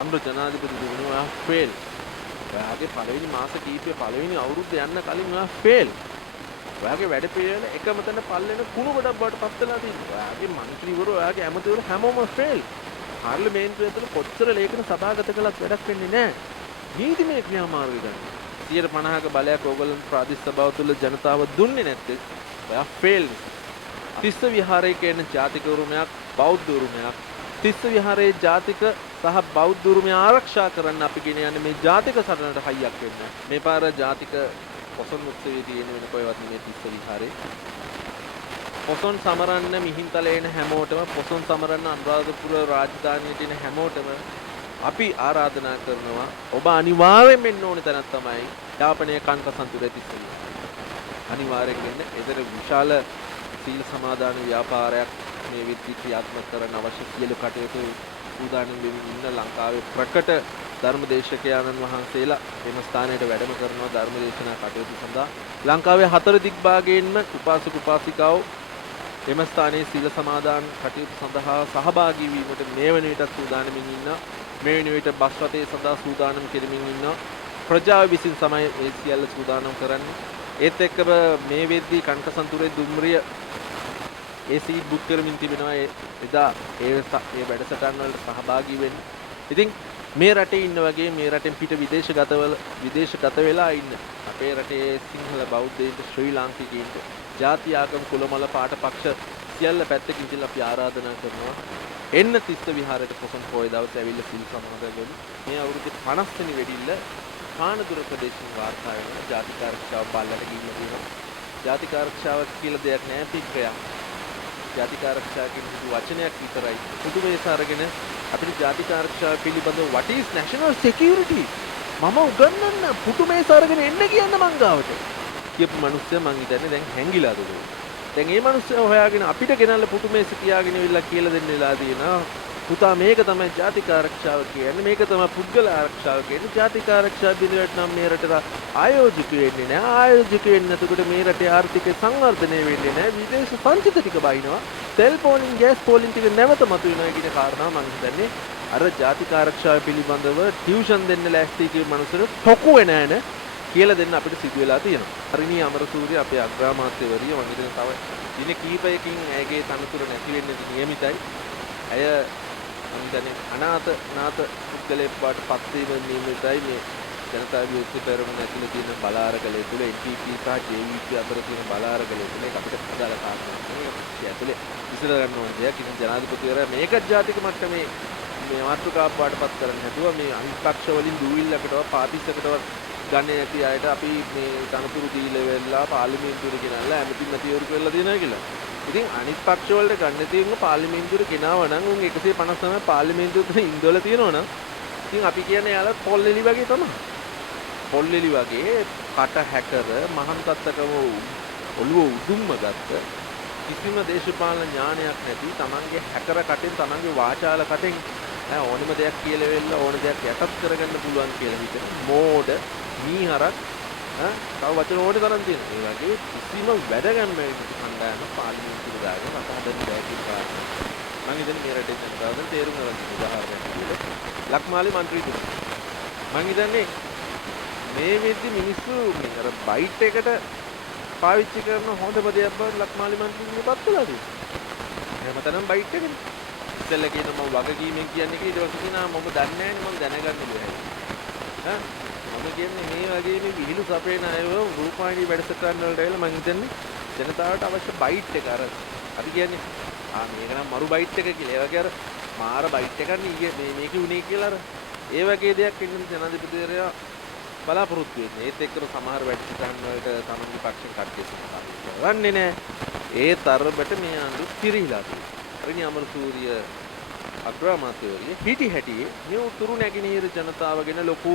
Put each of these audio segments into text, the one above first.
අම්ර ජනාධිපතිතුමනි ඔයා ෆේල්. ඔයාගේ පළවෙනි මාස කීපය පළවෙනි අවුරුද්ද යන්න කලින් ඔයා ෆේල්. ඔයාගේ වැඩ පිළිවෙල එකම තැන පල්ලෙන කුණු ගොඩක් බවට පත් වෙලා තියෙනවා. ඔයාගේ මන්ත්‍රීවරු ඔයාගේ ඇමතිවරු හැමෝම ෆේල්. පාර්ලිමේන්තුව ඇතුළේ කොච්චර ලේඛන සභාගත කළත් වැඩක් වෙන්නේ නැහැ. නීතිමය ක්‍රියාමාර්ග ගන්න. 50ක බලයක් ඕගොල්ලන් ප්‍රාදේශ සභාව තුළ ජනතාව දුන්නේ නැත්නම් ඔයා ෆේල්. තිස්ස විහාරයේ කියන ජාතික උරුමයක් බෞද්ධ උරුමයක්. තිස්ස විහාරයේ ජාතික සහ බෞද්ධ උරුමය ආරක්ෂා කරන්න අපි ගෙන යන්නේ මේ ජාතික සටනට හයියක් වෙන්න. මේ පාර ජාතික පොසොන් උත්සවයේ තියෙන වෙන කොහෙවත් නෙමෙයි තිස්ස විහාරේ. පොසොන් සමරන්න මිහින්තලේ එන හැමෝටම පොසොන් සමරන්න අනුරාධපුර රාජධානියට එන හැමෝටම අපි ආරාධනා කරනවා ඔබ අනිවාර්යෙන් මෙන්න ඕනේ තැනක් තමයි යාපනයේ කන්කසන්තුරේ තිස්ස විහාරය. අනිවාර්යෙන් වෙන්න ඒතර විශාල සීල් සමාදාන ව්‍යාපාරයක් මේ විද්‍ය ක්‍රියාත්මක කරන්න අවශ්‍ය සියලු කටයුතු සූදානම් වෙමින් ඉන්න ලංකාවේ ප්‍රකට ධර්මදේශකයන්න් වහන්සේලා එම ස්ථානයට වැඩම කරනවා ධර්මදේශනා කටයුතු සඳහා. ලංකාවේ හතර දිග්භාගයෙන්ම උපාසක උපාසිකාවෝ එම ස්ථානයේ සීල සමාදාන කටයුතු සඳහා සහභාගී වීමට මේ වන විටත් සූදානම්ින් ඉන්නවා. මේ වන විට බස් රථයේ සඳහා සූදානම් කෙරෙමින් ඉන්නවා. ප්‍රජාව විසින් තමයි මේ සියල්ල සූදානම් කරන්නේ. ඒත් එක්කම මේ වෙද්දී කන්කසන්තුරේ දුම්රිය ඒ සීට් බුක් කරමින් තිබෙනවා එදා ඒ වැඩසටහන් වලට සහභාගී වෙන්න. ඉතින් මේ රටේ ඉන්න වගේ මේ රටෙන් පිට විදේශගත වෙලා ඉන්න අපේ රටේ සිංහල බෞද්ධයින්ට ශ්‍රී ලාංකිකයින්ට ජාති ආගම කුලමල පාට පක්ෂ සියල්ල පැත්තකින් ඉඳලා අපි ආරාධනා කරනවා එන්න තිස්ස විහාරයට පොසොන් පොය දවසේ ඇවිල්ලා සිල් සමාදන් මේ අවුරුදු 50 වෙනි වෙඩිල්ල පානදුර ප්‍රදේශයෙන් වාර්තා වෙනවා. ජාතික ආරක්ෂාව බල්ලට ගිහිල්ලා තියෙනවා. ජාතික ආරක්ෂාව කියලා දෙයක් නැහැ පිටකයක්. ජාතික ආරක්ෂාව කියන වචනයක් විතරයි. පොදු වේස අරගෙන අපිට ජාතික ආරක්ෂාව පිළිබඳව what is national security මම උගන්වන්න පුතු මේස අරගෙන එන්න කියන්න මං ගාවට. කියපු මිනිස්සයා මං හිතන්නේ දැන් හැංගිලාද කියලා. දැන් මේ මිනිස්සයා හොයාගෙන අපිට ගෙනල්ලා පුතු මේස තියාගෙන ඉවිල්ලා කියලා දෙන්න වෙලා තියෙනවා. පුතා මේක තමයි ජාතික ආරක්ෂාව කියන්නේ. මේක තමයි පුද්ගල ආරක්ෂාව කියන්නේ. ජාතික ආරක්ෂාව බිඳවට නම් මේ රටට ආයෝජක වෙන්නේ නැහැ. ආයෝජක වෙන්නේ නැතුකොට මේ රටේ ආර්ථිකය සංවර්ධනය වෙන්නේ නැහැ. විදේශ සංචිත ටික බයිනවා. තෙල් පෝලින් ගෑස් පෝලින් ටික නැවත මතුවෙනවා කියන කාරණාව මම හිතන්නේ අර ජාතික ආරක්ෂාව පිළිබඳව ටියුෂන් දෙන්න ලෑස්ති කියන මනුස්සයෝ ටොකු වෙ නැහැ කියලා දෙන්න අපිට සිදු වෙලා තියෙනවා. හරිනී අමරසූරිය අපේ අග්‍රාමාත්‍යවරිය මම හිතන්නේ තව දින කිහිපයකින් ඇයගේ තනතුර නැති වෙන්න නියමිතයි. ඇය අන්දනේ අනාථ පුද්ගලයෙක් බවට පත් වීම නියමිතයි. මේ ජනතා විමුක්ති පෙරමුණ ඇතුළේ තියෙන බලාරගලය තුළ NTT සහ JVP අතර තියෙන බලාරගලය තුළ ඒක අපිට අදාළ කාරණාවක්. මේ ඇතුළේ විසඳ ගන්න ඕන දෙයක්. ඉතින් ජනාධිපතිවරයා මේකත් ජාතික මට්ටමේ මේ මාතෘකාව පාඩපත් කරන්න හැදුවා. මේ අනිත් පක්ෂ වලින් දුවිල්ලකටවත් පාටිසකටවත් ගන්නේ නැති අයට අපි මේ තනතුරු දීලා වෙලා පාර්ලිමේන්තුවට ගෙනල්ලා ඇමතිමතිවරු කියලා දෙනවා කියලා. ඉතින් අනිත් පක්ෂ වලට ගන්න තියෙන පාර්ලිමේන්තුවට ගෙනාව නම් උන් 159 පාර්ලිමේන්තුවට ඉන්දවල තියෙනවා නම් ඉතින් අපි කියන්නේ යාලා පොල්ලෙලි වගේ තමයි. පොල්ලෙලි වගේ කට හැකර මහන් තත්තකම ඔළුව උදුම්ම ගත්ත කිසිම දේශපාලන ඥානයක් නැති තමන්ගේ හැකර කටෙන් තමන්ගේ වාචාල කටෙන් ඕනම දෙයක් කියලා වෙන්න ඕන දෙයක් යටත් කරගන්න පුළුවන් කියලා හිතන මෝඩ මීහරක් තව වචන ඕනේ තරම් තියෙනවා. ඒ වගේ කිසිම වැඩ ගන්න බැරි කණ්ඩායම පාර්ලිමේන්තුවට දාගෙන අතහදන්න බැහැ කියලා. මම හිතන්නේ මේ රටේ ජනතාවගෙන් තේරුම් ගන්න උදාහරණයක් විදිහට ලක්මාලි මන්ත්‍රීතුමා. මම හිතන්නේ මේ වෙද්දි මිනිස්සු මේ අර බයිට් එකට පාවිච්චි කරන හොඳම දෙයක් බව ලක්මාලි මන්ත්‍රීතුමාපත් කළා තියෙනවා. හැමතැනම බයිට් එකනේ. ඉස්සෙල්ලා කියන මම වගකීමෙන් කියන්නේ කියලා ඊට පස්සේ කියනවා මම දන්නේ නැහැ මම දැනගන්න ඕනේ. මම කියන්නේ මේ වගේ මේ විහිළු සපේන අයව රූපවාහිනී වැඩසටහන් වලට ඇවිල්ලා මම හිතන්නේ ජනතාවට අවශ්‍ය බයිට් එක අර අපි කියන්නේ මේක නම් මරු බයිට් එක කියලා. ඒ වගේ අර මාර බයිට් එකක් නේ මේක උනේ කියලා අර ඒ වගේ දෙයක් ඉන්න ජනාධිපතිවරයා බලාපොරොත්තු වෙන්නේ. ඒත් එක්කම සමහර වැඩසටහන් වලට තමන්ගේ පක්ෂෙන් කට්ටිය කරන්නේ නැහැ. ඒ තරමට මේ ආණ්ඩුව පිරිහිලා තියෙනවා. හරිනි අමරසූරිය අග්‍රාමාත්‍යවරිය හිටි හැටියේ මේ උතුරු නැගෙනහිර ජනතාව ගැන ලොකු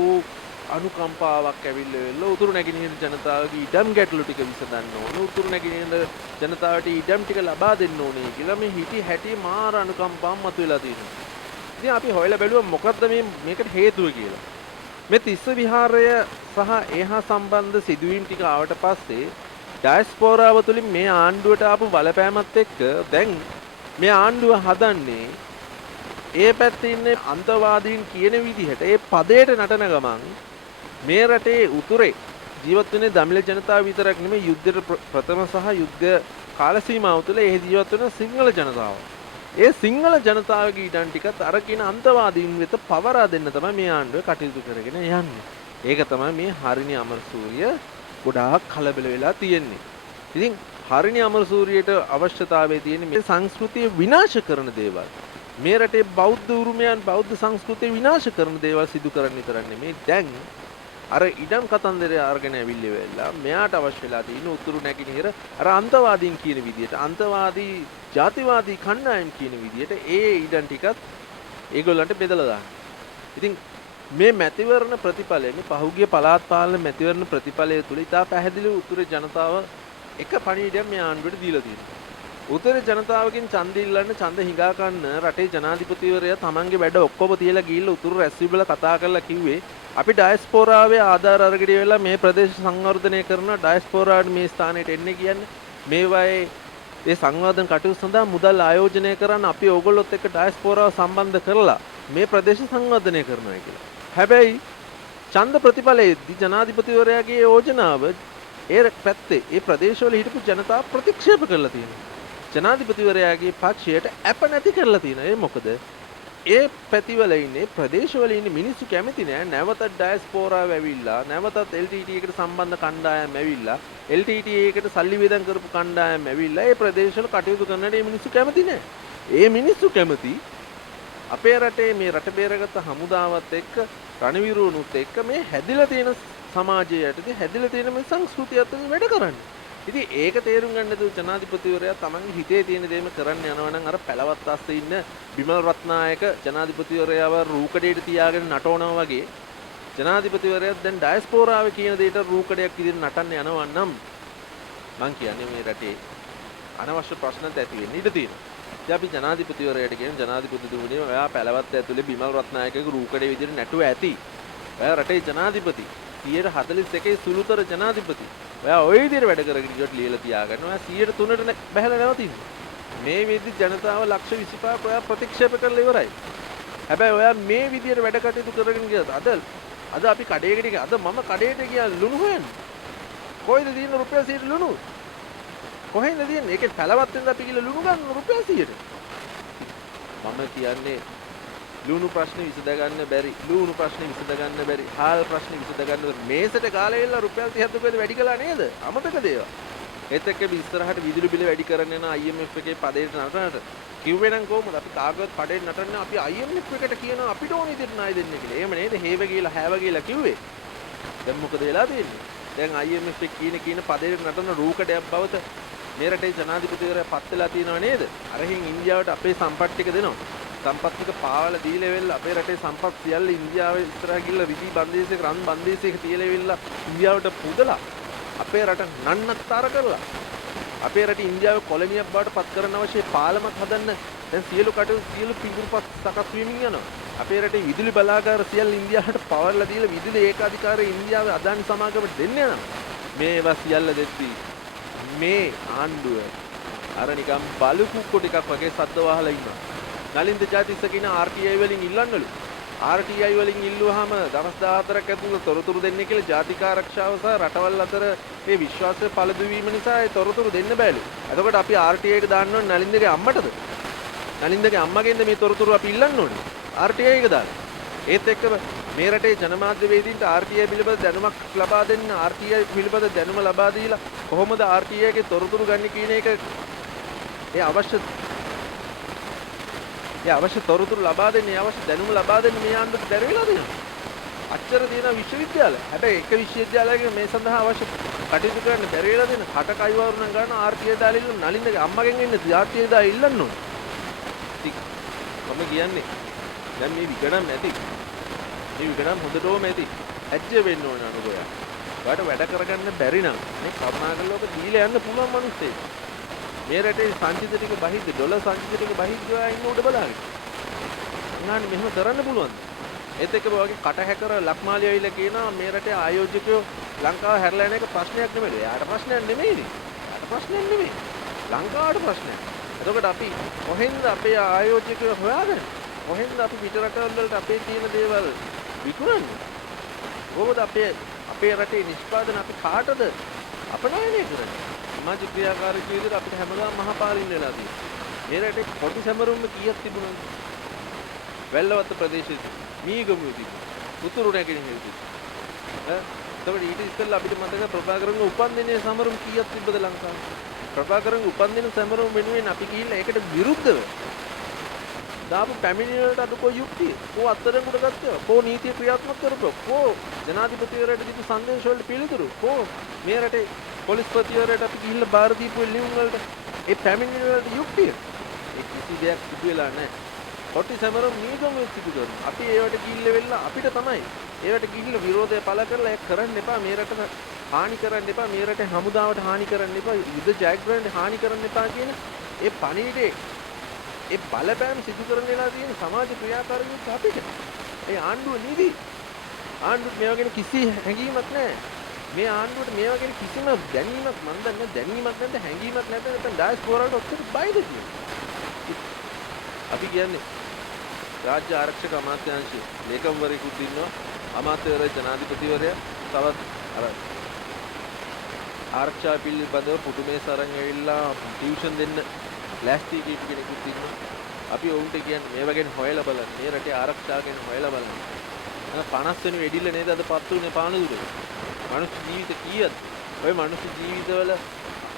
අනුකම්පාවක් ඇවිල්ලා උතුරු නැගෙනහිර ජනතාවගේ ඉඩම් ගැටලු ටික විසඳන්න ඕනේ. උතුරු නැගෙනහිර ජනතාවට ඉඩම් ටික ලබා දෙන්න ඕනේ කියලා මේ හිටි හැටියේ මාර අනුකම්පාවක් මතුවලා තියෙනවා. ඉතින් අපි හොයලා බැලුවා මොකද්ද මේකට හේතුව කියලා. මේ තිස්ස විහාරය සහ ඒහා සම්බන්ධ සිදුවීම් ටික ආවට පස්සේ ඩයස්පෝරාව තුලින් මේ ආණ්ඩුවට ආපු බලපෑමත් එක්ක දැන් මේ ආණ්ඩුව හදන්නේ ඒ පැත්තේ ඉන්නේ අන්තවාදීන් කියන විදිහට ඒ පදයට නටන ගමන් මේ රටේ උතුරේ ජීවත් වෙන්නේ දමිළ ජනතාව විතරක් නෙමෙයි යුද්ධයට ප්‍රථම සහ යුද්ධ කාල සීමාව තුළ ඒ ජීවත් වෙන සිංහල ජනතාව. ඒ සිංහල ජනතාවගේ ඊටන් ටිකත් අර කියන අන්තවාදීන් වෙත පවරා දෙන්න තමයි මේ ආණ්ඩුව කටයුතු කරගෙන යන්නේ. ඒක තමයි මේ හරිනි අමරසූරිය ගොඩාක් කලබල වෙලා තියෙන්නේ. ඉතින් හරිනි අමරසූරියට අවශ්‍යතාවය තියෙන්නේ මේ සංස්කෘතිය විනාශ කරන දේවල්. මේ රටේ බෞද්ධ උරුමයන් බෞද්ධ සංස්කෘතිය විනාශ කරන දේවල් සිදු කරන්න විතරක් නෙමෙයි දැන් අර ඉඩම් කතන්දරය අරගෙන ඇවිල්ලි වෙලා මෙයාට අවශ්‍ය වෙලා තියෙන උතුරු නැගෙනහිර අර අන්තවාදීන් කියන විදිහට අන්තවාදී ජාතිවාදී කණ්ඩායම් කියන විදිහට ඒ ඉඩම් ටිකත් ඒගොල්ලන්ට බෙදලා දාන්න. ඉතින් මේ මැතිවරණ ප්‍රතිඵලය මේ පහුගිය පළාත් පාලන මැතිවරණ ප්‍රතිඵලය තුල ඉතා පැහැදිලිව උතුරේ ජනතාව එක පණිවිඩයක් මේ ආණ්ඩුවට දීලා තියෙනවා. උතුරේ ජනතාවගෙන් ඡන්ද ඉල්ලන්න ඡන්ද හිඟා ගන්න රටේ ජනාධිපතිවරයා තමන්ගේ වැඩ ඔක්කොම තියලා ගිහිල්ලා උතුරු රැස්වීමල කතා කරලා කිව්වේ අපි ඩයස්පෝරාවේ ආධාර අරගෙන වෙලා මේ ප්‍රදේශ සංවර්ධනය කරන ඩයස්පෝරාවට මේ ස්ථානයට එන්නේ කියන්නේ මේවායේ ඒ සංවර්ධන කටයුතු සඳහා මුදල් ආයෝජනය කරන්න අපි ඕගොල්ලොත් එක්ක ඩයස්පෝරාව සම්බන්ධ කරලා මේ ප්‍රදේශ සංවර්ධනය කරනවා කියලා. හැබැයි ඡන්ද ප්‍රතිඵලයේදී ජනාධිපතිවරයාගේ යෝජනාව ඒ පැත්තේ ඒ ප්‍රදේශවල හිටපු ජනතාව ප්‍රතික්ෂේප කරලා තියෙනවා. ජනාධිපතිවරයාගේ පක්ෂයට අප නැති කරලා තියෙනවා. ඒ මොකද ඒ පැතිවල ඉන්නේ ප්‍රදේශවල ඉන්නේ මිනිස්සු කැමති නෑ නැවතත් ඩයස්පෝරාව ඇවිල්ලා නැවතත් LTT එකට සම්බන්ධ කණ්ඩායම් ඇවිල්ලා LTT එකට සල්ලි වේදම් කරපු කණ්ඩායම් ඇවිල්ලා ඒ ප්‍රදේශවල කටයුතු කරන්නට මේ මිනිස්සු කැමති නෑ. ඒ මිනිස්සු කැමති අපේ රටේ මේ රට බේරගත්ත හමුදාවත් එක්ක රණවිරුවනුත් එක්ක මේ හැදිලා තියෙන සමාජය යටතේ හැදිලා තියෙන මේ සංස්කෘතියත් එක්ක වැඩ කරන්න. ඉතින් ඒක තේරුම් ගන්න දු ජනාධිපතිවරයා තමන්ගේ හිතේ තියෙන දේම කරන්න යනවා නම් අර පැලවත් අස්සේ ඉන්න බිමල් රත්නායක ජනාධිපතිවරයාව රූකඩේට තියාගෙන නටවනවා වගේ ජනාධිපතිවරයා දැන් ඩයස්පෝරාවේ කියන දෙයට රූකඩයක් විදිහට නටන්න යනවා නම් මං කියන්නේ මේ රටේ අනවශ්‍ය ප්‍රශ්න ඇති වෙන්න ඉඩ තියෙනවා. ඉතින් අපි ජනාධිපතිවරයාට කියන ජනාධිපතිතුමනි ඔයා පැලවත් ඇතුලේ බිමල් රත්නායකගේ රූකඩේ විදිහට නැටුව ඇති. ඔයා රටේ ජනාධිපති 41 සුළුතර ජනාධිපති. ඔයා ওই විදිහට වැඩ කරගෙන ඉන්නකොට ලියලා තියාගන්න. ඔයා 103ට බහැලා නැවතින්න. මේ විදිහ ජනතාව ලක්ෂ 25ක් ඔයා ප්‍රතික්ෂේප කරලා ඉවරයි. හැබැයි ඔයා මේ විදිහට වැඩ කටයුතු කරගෙන ගියත් අද අපි කඩේකට ගියා. අද මම කඩේට ගියා ලුණු හොයන්න. කොයිද තියෙන රුපියල් 100ට ලුණු? කොහෙන්ද තියෙන්නේ? ඒකේ පැලවත් වෙනද අපි ගිහලා ලුණු ගන්න රුපියල් 100ට. මම කියන්නේ ලුණු ප්‍රශ්නේ විසඳ ගන්න බැරි, ලුණු ප්‍රශ්නේ විසඳ ගන්න බැරි, හාල් ප්‍රශ්නේ විසඳ ගන්න මේසට කාලේ වෙලා රුපියල් 30ක් දුකේද වැඩි කළා නේද? අමතක දේවා. ඒත් එක්ක ඉස්සරහට විදුලි බිල වැඩි කරන්න යන IMF එකේ පදේට නටනට කිව්වේ නම් කොහොමද අපි කාගවත් පඩේට නටන්නේ අපි IMF එකට කියනවා අපිට ඕන විදිහට ණය දෙන්න කියලා. එහෙම නේද? හේව කියලා හැව කියලා කිව්වේ. දැන් මොකද වෙලා තියෙන්නේ? දැන් IMF එක කියන පදේට නටන රූකඩයක් බවත මේ රටේ ජනාධිපතිවරයා පත් වෙලා තියෙනව නේද? අරහින් ඉන්දියාවට අපේ සම්පත් ටික දෙනවා. සම්පත් ටික පාවලා දීලා වෙලා අපේ රටේ සම්පත් සියල්ල ඉන්දියාවේ ඉස්සරහ ගිහලා රිදී බන්දේසයක රන් බන්දේසයක තියලා වෙලා ඉන්දියාවට පුදලා අපේ රට නන්නත්තර කරලා අපේ රට ඉන්දියාවේ කොලොනියක් බවට පත් කරන්න අවශ්‍ය පාලමක් හදන්න දැන් සියලු කටයුතු සියලු පිඟුරුපත් සකස් වෙමින් යනවා. අපේ රටේ විදුලි බලාගාර සියල්ල ඉන්දියාවට පවර්ලා දීලා විදුලි ඒකාධිකාරය ඉන්දියාවේ අදානි සමාගමට දෙන්න යනවා. මේවා සියල්ල දෙද්දී මේ ආණ්ඩුව අර නිකම් බලු කුක්කෝ ටිකක් වගේ සද්ද වහලා ඉන්නවා. නලින්ද ජාතිස්ස කියන RTI වලින් ඉල්ලන්නලු. RTI වලින් ඉල්ලුවාම දවස් 14ක් ඇතුළත තොරතුරු දෙන්නේ කියලා ජාතික ආරක්ෂාව සහ රටවල් අතර මේ විශ්වාසය පළදු වීම නිසා ඒ තොරතුරු දෙන්න බෑලු. එතකොට අපි RTI එකට දාන්න ඕනේ නලින්දගේ අම්මටද? නලින්දගේ අම්මගෙන්ද මේ තොරතුරු අපි ඉල්ලන්න ඕනේ. RTI එක දාලා. ඒත් එක්ක මේ රටේ ජනමාධ්‍යවේදීන්ට RTI පිළිබඳ දැනුමක් ලබා දෙන්න RTI පිළිබඳ දැනුම ලබා දීලා කොහොමද RTI එකේ තොරතුරු ගන්න කියන එක අවශ්‍ය තොරතුරු ලබා දෙන්නේ අවශ්‍ය දැනුම ලබා දෙන්න මේ ආණ්ඩුවට බැරි වෙලා තියෙනවා. අච්චර තියෙන විශ්වවිද්‍යාල. හැබැයි එක විශ්වවිද්‍යාලයක මේ සඳහා අවශ්‍ය කටයුතු කරන්න බැරි වෙලා තියෙන කට කයිවරුණ ගන්න RTI දාලා ඉන්න නලින්දගේ අම්මගෙන් එන්න RTI දාලා ඉල්ලන්න ඕනේ. මම කියන්නේ දැන් මේ විගණන් නැති. මේ විගණන් හොඳටම ඇති. ඇජ්ජ වෙන්න ඕන අනුගෝයා. ඔයාලට වැඩ කරගන්න බැරි නම් මේ කරුණාකරලා ඔබ දීලා යන්න පුළුවන් මිනිස්සෙක්. මේ රටේ සංචිත ටික බහිද්ද ඩොලර් සංචිත ටික බහිද්ද ඔයා ඉන්න උඩ බලාගෙන. අනාන්නේ මෙහෙම කරන්න පුළුවන්ද? ඒත් එක්ක ඔයගේ කට හැකර ලක්මාලිය ඇවිල්ලා කියනවා මේ රටේ ආයෝජකයෝ ලංකාව හැරලා යන එක ප්‍රශ්නයක් නෙමෙයි. එයාට ප්‍රශ්නයක් නෙමෙයිනේ. එයාට ප්‍රශ්නයක් නෙමෙයි. ලංකාවට ප්‍රශ්නයක්. එතකොට අපි කොහෙන්ද අපේ ආයෝජකයෝ හොයාගන්නේ? කොහෙන්ද අපි පිට රටවල් වලට අපේ තියෙන දේවල් විකුණන්නේ? කොහොමද අපේ රටේ නිෂ්පාදන අපි කාටද අපනයනය කරන්නේ? සමාජ ක්‍රියාකාරීත්වය විදිහට අපිට හැමදාම මහපාරින් වෙලා තියෙනවා. මේ රටේ පොඩි සැමරුම්ම කීයක් තිබුණාද? වැල්ලවත්ත ප්‍රදේශයේ මීගමුවේ තිබුණා. උතුරු නැගෙනහිර තිබුණා. එතකොට ඊට ඉස්සෙල්ලා අපිට මතක ප්‍රභාකරන්ගේ උපන්දිනයේ සමරුම් කීයක් තිබ්බද ලංකාවේ? ප්‍රභාකරන්ගේ උපන්දින සමරුම් වෙනුවෙන් අපි ගිහිල්ලා ඒකට විරුද්ධව දාපු පැමිණිලි වලට අද කොයි යුක්තිය? කො අත්තරෙන්කට ගත්තේ? කො නීතිය ක්‍රියාත්මක කරපුවා? කො ජනාධිපතිවරයාට දීපු සංදේශ වලට පිළිතුරු? කො මේ රටේ පොලිස්පතිවරයාට අපි ගිහිල්ලා බාර දීපු ලියුම් වලට ඒ පැමිණිලි වලට යුක්තිය? ඒ කිසි දෙයක් සිදු වෙලා නැහැ. කොටි සමරුම් නීගමුවේ සිදු කරනවා. අපි ඒවට ගිහිල්ලා වෙලා අපිට තමයි ඒවට ගිහිල්ලා විරෝධය පළ කරලා ඒක කරන්න එපා. මේ රටට හානි කරන්න එපා. මේ රටේ හමුදාවට හානි කරන්න එපා. යුද්ධ ජයග්‍රහණයට හානි කරන්න එපා කියන ඒ පණිවිඩේ ඒ බලපෑම් සිදු කරන වෙලා තියෙන සමාජ ක්‍රියාකාරීත්වය අපිට. ඒ ආණ්ඩුව නිදි. ආණ්ඩුවට මේවා ගැන කිසි හැඟීමක් නැහැ. මේ ආණ්ඩුවට මේවා ගැන කිසිම දැනීමක් මන් දන්නේ දැනීමක් නැද්ද හැඟීමක් නැද්ද නැත්නම් ඩයස්පෝරාවට ඔක්කොම බයිද කියන්නේ. අපි කියන්නේ රාජ්‍ය ආරක්ෂක අමාත්‍යාංශයේ ලේකම්වරයෙකුත් ඉන්නවා. අමාත්‍යවරයා ජනාධිපතිවරයා තවත් අර ආරක්ෂා පිළිබඳව පුදුමේ සරන් ඇවිල්ලා ටියුෂන් දෙන්න ලෑස්ති කීප කෙනෙකුත් ඉන්නවා. අපි ඔවුන්ට කියන්නේ මේවා ගැන හොයලා බලන්න. මේ රටේ ආරක්ෂාව ගැන හොයලා බලන්න. 50 වෙනි වෙඩිල්ල නේද අද පත් වුනේ පානදුරේ. මනුස්ස ජීවිත කීයද? ඔය මනුස්ස ජීවිතවල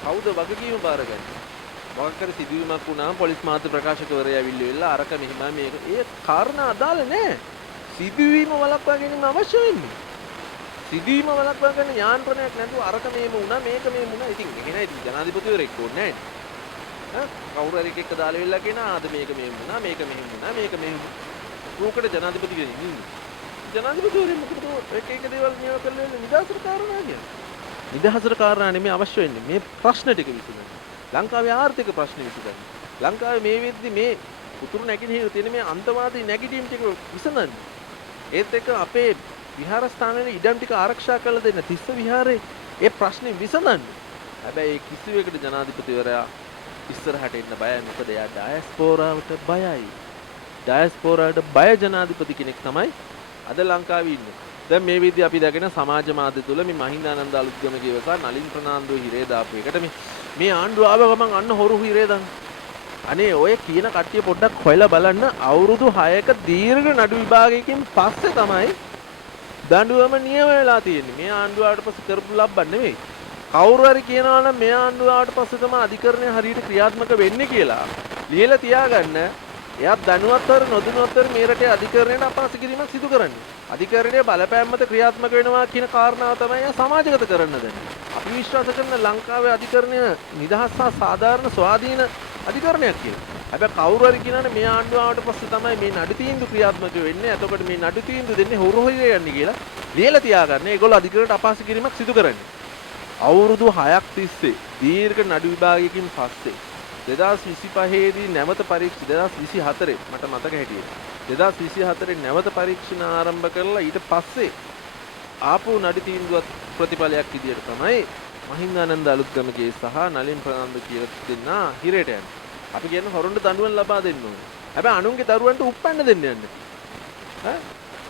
කවුද වගකීම බාරගන්නේ? මොකක් හරි සිදුවීමක් වුණාම පොලිස් මාධ්‍ය ප්‍රකාශකවරයා ඇවිල්ලා අරක මෙහිම මේක ඒ කාරණා අදාළ නැහැ. සිදුවීම වළක්වා ගැනීම අවශ්‍ය වෙන්නේ. සිදුවීම වළක්වා ගන්න යාන්ත්‍රණයක් නැතුව අරක මේම වුණා මේක මේම වුණා. ඉතින් එහෙනම් ඉතින් ජනාධිපතිවරයෙක් ඕනේ නැහැ. කවුරු හරි එකෙක් දාලා වෙලා කියන ආද මේක මෙහෙම වුණා මේක මෙහෙම වුණා මේක මෙහෙම රූකඩ ජනාධිපති කෙනෙක් ඉන්නේ. ජනාධිපතිවරයෙක් මොකද එක දේවල් නියම කරලා නිදහසට කාරණා කියන්නේ. නිදහසට කාරණා නෙමෙයි අවශ්‍ය වෙන්නේ. මේ ප්‍රශ්න ටික විසඳන්න. ලංකාවේ ආර්ථික ප්‍රශ්න විසඳන්න. ලංකාවේ මේ වෙද්දි මේ උතුරු නැගෙනහිර තියෙන මේ අන්තවාදී නැගිටීම් ටික විසඳන්න. ඒත් එක්ක අපේ විහාරස්ථානයේ ඉඩම් ටික ආරක්ෂා කරලා දෙන්න තිස්ස විහාරේ ඒ ප්‍රශ්නේ විසඳන්න. හැබැයි ඒ කිසිවෙකට ජනාධිපතිවරයා ඉස්සරහට එන්න බයයි. මොකද එයා ඩයස්පෝරාවට බයයි. ඩයස්පෝරාවට බය ජනාධිපති කෙනෙක් තමයි අද ලංකාවේ ඉන්නේ. දැන් මේ විදිහ අපි දැකගෙන සමාජ මාධ්‍ය තුල මේ මහින්දානන්ද අලුත්ගමගේ වසා නලින් ප්‍රනාන්දු හිරේ දාපු එකට මේ ආණ්ඩුව ආව ගමන් අන්න හොරු හිරේ දාන. අනේ ඔය කියන කට්ටිය පොඩ්ඩක් හොයලා බලන්න අවුරුදු 6ක දීර්ඝ නඩු විභාගයකින් පස්සේ තමයි දඬුවම නියම වෙලා තියෙන්නේ. මේ ආණ්ඩුව ආවට පස්සේ කරපු ලබ්බක් නෙමෙයි. කවුරු හරි කියනවා නම් මේ ආණ්ඩුව ආවට පස්සේ තමයි අධිකරණය හරියට ක්‍රියාත්මක වෙන්නේ කියලා ලියලා තියාගන්න. එයාත් දැනුවත්වර නොදැනුවත්වර මේ රටේ අධිකරණයට අපහාස කිරීමක් සිදු කරන්නේ. අධිකරණයේ බලපෑම් මත ක්‍රියාත්මක වෙනවා කියන කාරණාව තමයි එයා සමාජගත කරන්න දෙන්නේ. අපි විශ්වාස කරන ලංකාවේ අධිකරණය නිදහස් සහ සාධාරණ ස්වාධීන අධිකරණයක් කියලා. හැබැයි කවුරු හරි කියනවනේ මේ ආණ්ඩුව ආවට පස්සේ තමයි මේ නඩු තීන්දුව ක්‍රියාත්මක වෙන්නේ. එතකොට මේ නඩු තීන්දුව දෙන්නේ හොරු හොයලා යන්නේ කියලා ලියලා තියාගන්න. ඒගොල්ලෝ අධිකරණයට අපහාස කිරීමක් සිදු කරන්නේ. අවුරුදු 6ක් තිස්සේ දීර්ඝ නඩු විභාගයකින් පස්සේ 2025 දී නැවත පරීක්ෂා 2024 මට මතක හැටියට 2024 නැවත පරීක්ෂණ ආරම්භ කරලා ඊට පස්සේ ආපු නඩු තීන්දුවත් ප්‍රතිඵලයක් විදියට තමයි මහින්දානන්ද අලුත්ගමගේ සහ නලින් ප්‍රනාන්දු කියලා දෙන්න හිරේට යන්නේ. අපි කියන්නේ හොරුන්ට දඬුවම් ලබා දෙන්න ඕනේ. හැබැයි අනුන්ගේ දරුවන්ට උප්පන්න දෙන්න යන්නේ. ඈ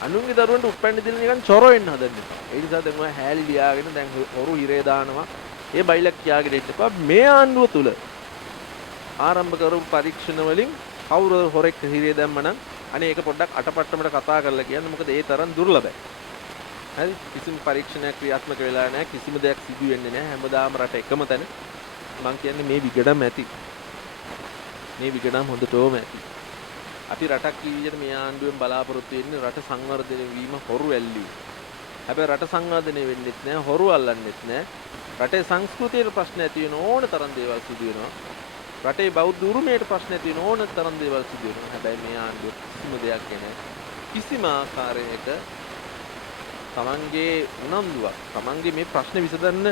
අනුන්ගේ දරුවන්ට උප්පන්න දෙන්න නිකන් චොර වෙන්න හදන්නේ. ඒ නිසා දැන් ඔය හැලි ලියාගෙන දැන් හොරු හිරේ දානවා. ඒ බයිලක් කියාගෙන ඉන්න එපා. මේ ආණ්ඩුව තුල ආරම්භ කරපු පරීක්ෂණ වලින් කවුරු හොරෙක් හිරේ දැම්මනම් අනේ ඒක පොඩ්ඩක් අටපට්ටමට කතා කරලා කියන්න. මොකද ඒ තරම් දුර්ලභයි. හරි කිසිම පරීක්ෂණයක් ක්‍රියාත්මක වෙලා නැහැ. කිසිම දෙයක් සිදු වෙන්නේ නැහැ. හැමදාම රට එකම තැන. මං කියන්නේ මේ විගඩම් ඇති. මේ විගඩම් හොඳටම ඇති. අපි රටක් විදියට මේ ආණ්ඩුවෙන් බලාපොරොත්තු වෙන්නේ රට සංවර්ධනය වීම හොරු ඇල්ලුවේ. හැබැයි රට සංවර්ධනය වෙන්නෙත් නැහැ. හොරු අල්ලන්නෙත් නැහැ. රටේ සංස්කෘතියේ ප්‍රශ්න ඇති වෙන ඕන තරම් දේවල් සිදු වෙනවා. රටේ බෞද්ධ උරුමයට ප්‍රශ්න ඇති වෙන ඕන තරම් දේවල් සිදු වෙනවා. හැබැයි මේ ආණ්ඩුව කිසිම දෙයක් ගැන කිසිම ආකාරයක තමන්ගේ උනන්දුවක් තමන්ගේ මේ ප්‍රශ්න විසඳන්න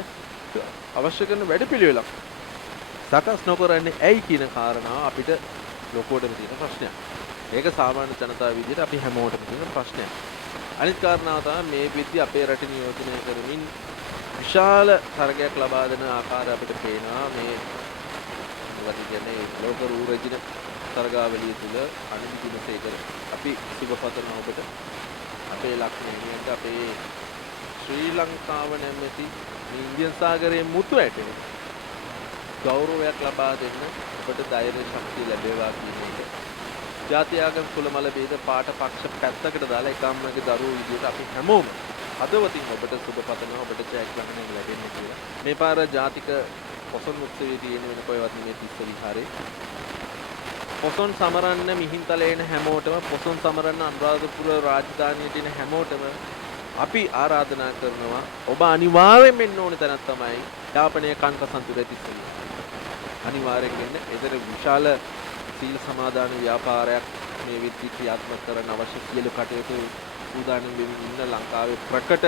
අවශ්‍ය කරන වැඩපිළිවෙලක් සකස් නොකරන්නේ ඇයි කියන කාරණාව අපිට ලොකෝටම තියෙන ප්‍රශ්නයක්. ඒක සාමාන්‍ය ජනතාව විදිහට අපි හැමෝටම තියෙන ප්‍රශ්නයක්. අනිත් කාරණාව තමයි මේ විද්‍ය අපේ රට නියෝජනය කරමින් විශාල තරගයක් ලබා දෙන ආකාරය අපිට පේනවා. මේ මොකද කියන්නේ ලෝක රූ රජින තරගාවලිය තුල අනිදි දිනසේකර අපි සුබපතන ඔබට අපේ ලක්ෂණයට අපේ ශ්‍රී ලංකාව නැමැති ඉන්දියන් සාගරයේ මුතු ඇටේ ගෞරවයක් ලබා දෙන්න ඔබට ධෛර්ය ශක්තිය ලැබේවා කියන එක. ජාති ආගම් කුල මල ભેද පාට පක්ෂ පැත්තකට දාලා එක අම්මගේ දරුවෝ විදියට අපි හැමෝම හදවතින් ඔබට සුබපතනවා ඔබට ජයග්‍රහණය ලැබෙන්න කියලා. මේ පාර ජාතික පොසොන් උත්සවයේ තියෙන වෙන කොහෙවත් නෙමෙයි තිස්ස විහාරේ. පොසොන් සමරන්න මිහින්තලේ එන හැමෝටම පොසොන් සමරන්න අනුරාධපුර රාජධානියට එන හැමෝටම අපි ආරාධනා කරනවා ඔබ අනිවාර්යෙන් මෙන්න ඕන තැනක් තමයි යාපනයේ කන්කසන්තුරේ තිස්ස විහාරය. අනිවාර්යෙන් වෙන්න ඒතර විශාල සීල සමාදාන ව්‍යාපාරයක් මේ විද්‍ය ක්‍රියාත්මක කරන්න අවශ්‍ය සියලු කටයුතු සූදානම් වෙමින් ඉන්න ලංකාවේ ප්‍රකට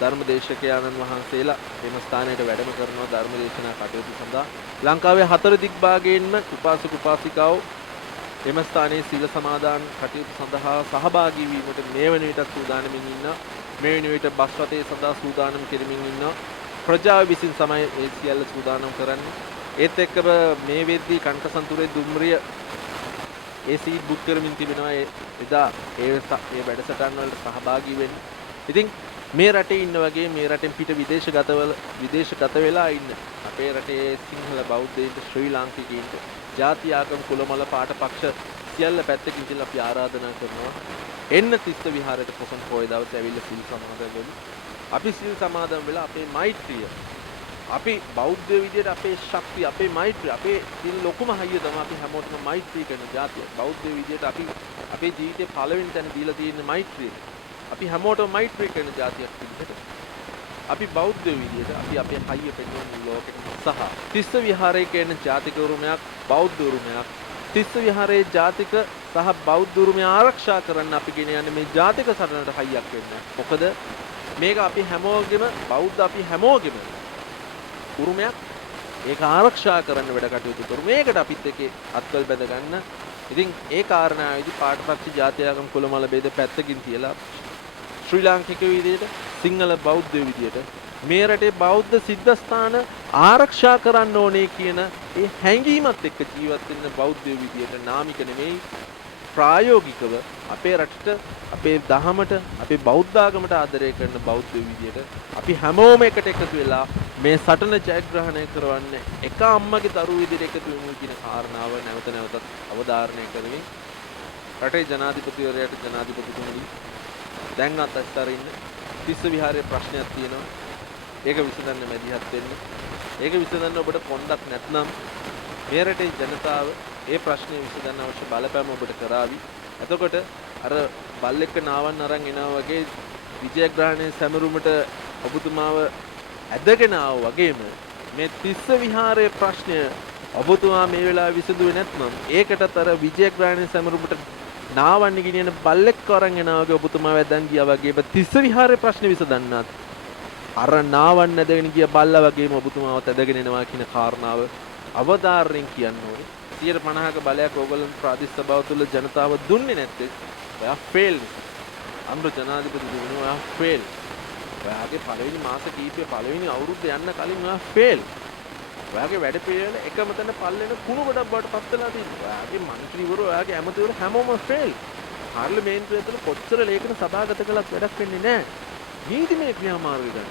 ධර්මදේශකයන්න් වහන්සේලා එම ස්ථානයට වැඩම කරනවා ධර්මදේශනා කටයුතු සඳහා. ලංකාවේ හතර දිග්භාගයෙන්ම උපාසක උපාසිකාවෝ එම ස්ථානයේ සීල සමාදාන කටයුතු සඳහා සහභාගී වීමට මේ වන විටත් සූදානම්ින් ඉන්නවා. මේ වන විට බස් රථයේ සඳහා සූදානම් කෙරෙමින් ඉන්නවා. ප්‍රජාව විසින් තමයි ඒ සියල්ල සූදානම් කරන්නේ. ඒත් එක්කම මේ වෙද්දී කණ්කසන්තුරේ දුම්රිය ඒ සීට් බුක් කරමින් තිබෙනවා එදා ඒ වැඩසටහන් වලට සහභාගී වෙන්න. ඉතින් මේ රටේ ඉන්න වගේ මේ රටෙන් පිට විදේශගත වෙලා ඉන්න අපේ රටේ සිංහල බෞද්ධයින්ට ශ්‍රී ලාංකිකයින්ට ජාති ආගම් කුල මල පාට පක්ෂ සියල්ල පැත්තකින් ඉඳලා අපි ආරාධනා කරනවා එන්න තිස්ස විහාරයට පොසොන් පොය දවසේ ඇවිල්ලා සිල් සමාදන් වෙමු. අපි සිල් සමාදන් වෙලා අපේ මෛත්‍රිය අපි බෞද්ධ විදියට අපේ ශක්තිය අපේ මෛත්‍රිය අපේ තියෙන ලොකුම හයිය තමයි අපි හැමෝටම මෛත්‍රී කරන ජාතිය. බෞද්ධ විදියට අපි අපේ ජීවිතේ පළවෙනි තැන දීලා තියෙන මෛත්‍රිය. අපි හැමෝටම මෛත්‍රී කරන ජාතියක් විදිහට අපි බෞද්ධ විදියට අපි අපේ හයිය පෙන්වන ලෝකෙට සහ තිස්ස විහාරයේ කියන ජාතික උරුමයක් බෞද්ධ උරුමයක් තිස්ස විහාරයේ ජාතික සහ බෞද්ධ උරුමය ආරක්ෂා කරන්න අපි ගෙන යන්නේ මේ ජාතික සටනට හයියක් වෙන්න. මොකද මේක අපි හැමෝගෙම බෞද්ධ අපි හැමෝගෙම උරුමයක් ඒක ආරක්ෂා කරන්න වැඩ කටයුතු කරු මේකට අපිත් එක්ක අත්වල බැඳ ගන්න. ඉතින් ඒ කාරණාවේදී පාටපක්ෂ ජාති ආගම් කුල මල ભેද පැත්තකින් තියලා ශ්‍රී ලාංකික විදියට සිංහල බෞද්ධ විදියට මේ රටේ බෞද්ධ සිද්ධාස්ථාන ආරක්ෂා කරන්න ඕනේ කියන ඒ හැඟීමත් එක්ක ජීවත් වෙන්න බෞද්ධ විදියට නාමික නෙමෙයි ප්‍රායෝගිකව අපේ රටට අපේ දහමට අපේ බෞද්ධ ආගමට ආදරය කරන බෞද්ධ විදියට අපි හැමෝම එකට එකතු වෙලා මේ සටන ජයග්‍රහණය කරවන්න එක අම්මගේ දරුවෝ විදියට එකතු වෙමු කියන කාරණාව නැවත නැවතත් අවධාරණය කරමින් රටේ ජනාධිපතිවරයාට ජනාධිපතිතුමනි දැන් අතස්තර ඉන්න තිස්ස විහාරයේ ප්‍රශ්නයක් තියෙනවා. ඒක විසඳන්න මැදිහත් වෙන්න. ඒක විසඳන්න ඔබට පොණ්ඩක් නැත්නම් මේ රටේ ජනතාව ඒ ප්‍රශ්නේ විසඳන්න අවශ්‍ය බලපෑම ඔබට කරાવી. එතකොට අර බල්ලෙක්ක නාවන් අරන් එනවා වගේ විජයග්‍රහණයේ සැමරුමට ඔබතුමාව ඇදගෙන ආවා වගේම මේ තිස්ස විහාරයේ ප්‍රශ්නය ඔබතුමා මේ වෙලාවේ විසඳුවේ නැත්නම් ඒකටත් අර විජයග්‍රහණයේ සැමරුමට නාවන්නේ කියන බල්ලෙක් අරන් එනවා වගේ ඔබතුමා වැදන් ගියා වගේ තිස්ස විහාරයේ ප්‍රශ්නේ විසඳන්නත් අර නාවන්න ඇදගෙන ගිය බල්ලා වගේම ඔබතුමාවත් ඇදගෙන එනවා කියන කාරණාව අවධාරණයෙන් කියන්න ඕනේ. 50ක බලයක් ඕගොල්ලන් ප්‍රාදේශ සභාව තුළ ජනතාව දුන්නේ නැත්තේ ඔයා ෆේල්. අම්ර ජනාධිපතිතුමනි ඔයා ෆේල්. ඔයාගේ පළවෙනි මාස කීපය පළවෙනි අවුරුද්ද යන්න කලින් ඔයා ෆේල්. ඔයාගේ වැඩ පිළිවෙල එකම තැන පල්ලෙන කුණු ගොඩක් බවට පත් වෙලා තියෙනවා. ඔයාගේ മന്ത്രിවරු ඔයාගේ ඇමතිවරු හැමෝම ෆේල්. පාර්ලිමේන්තුවේ තුළ කොච්චර ලේඛන සභාගත කළත් වැඩක් වෙන්නේ නැහැ. නීතිමය ක්‍රියාමාර්ග ගන්න.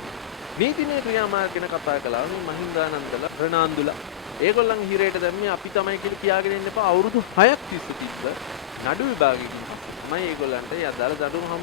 නීතිමය ක්‍රියාමාර්ග ගැන කතා කළා මේ මහින්දානන්දලා රණාන්දුලා ඒගොල්ලන් හිරේට දැම්මේ අපි තමයි කියලා කියාගෙන ඉන්න එපා අවුරුදු 6ක් තිස්සේ තිබ්බ නඩු විභාගයකින් තමයි ඒගොල්ලන්ට යදාල දඬුවම්